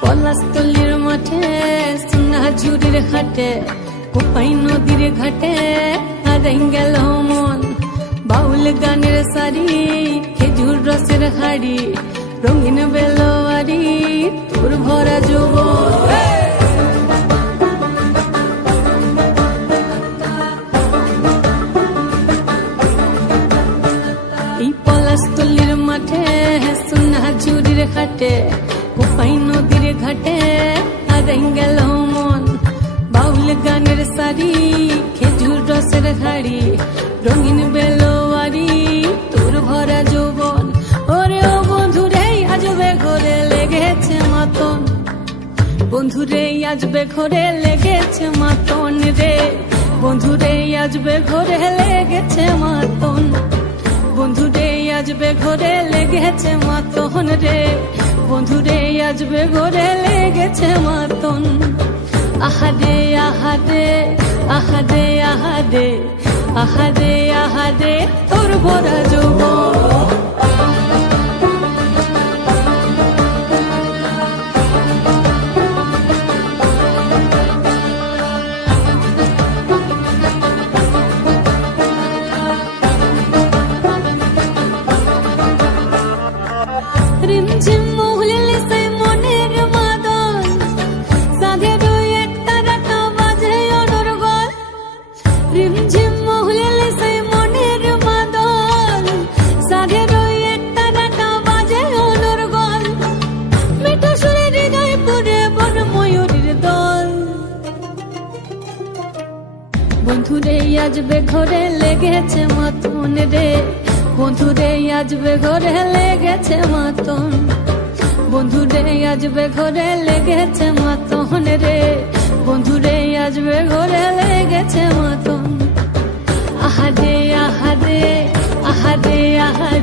পলাশতলির মাঠে সোনা ঝুড়ির হাটে কোপাই নদীর ঘাটে হারাই গেল মন বাউল গানের সারি খেজুর রসের হাড়ি রঙিন বেলোয়ারি তোর ভরা যৌবন এই পলাশতলির মাঠে সোনা ঝুড়ির হাটে কোপাই নদীর ঘাটে হারাই গেল মন বাউল গানের সারি খেজুর রসের হাড়ি রঙিন বেলোয়ারি তোর ভরা যৌবন ওরে ও বন্ধুরে আজবে ঘরে লেগেছে মাতন বন্ধুরে আজবে ঘরে লেগেছে মাতন রে বন্ধুরে আজবে ঘরে লেগেছে মাতন বন্ধুরে আজবে ঘরে লেগেছে মাতন রে বন্ধুরে আজবে ঘরে লেগেছে মাতন আহারে আহারে আহারে আহারে আহারে আহারে তোর ভরা যৌবন রিমঝিম মহুলিলে সেই মনের মাদল সাধের এক তারাটা বাজে অনর্গল রিমঝিম মহুলিলে সেই মনের মাদল সাধের এক তারাটা বাজে অনর্গল মিঠা সুরে হৃদয় পুরে বন ময়ূরীর দল বন্ধুরে আজবে ঘরে লেগেছে মাতন রে বন্ধুরে আজবে ঘরে লেগেছে মাতন বন্ধুরে আজবে ঘরে লেগেছে মাতন রে বন্ধুরে আজবে ঘরে লেগেছে মাতন আহারে আহারে আহারে আহারে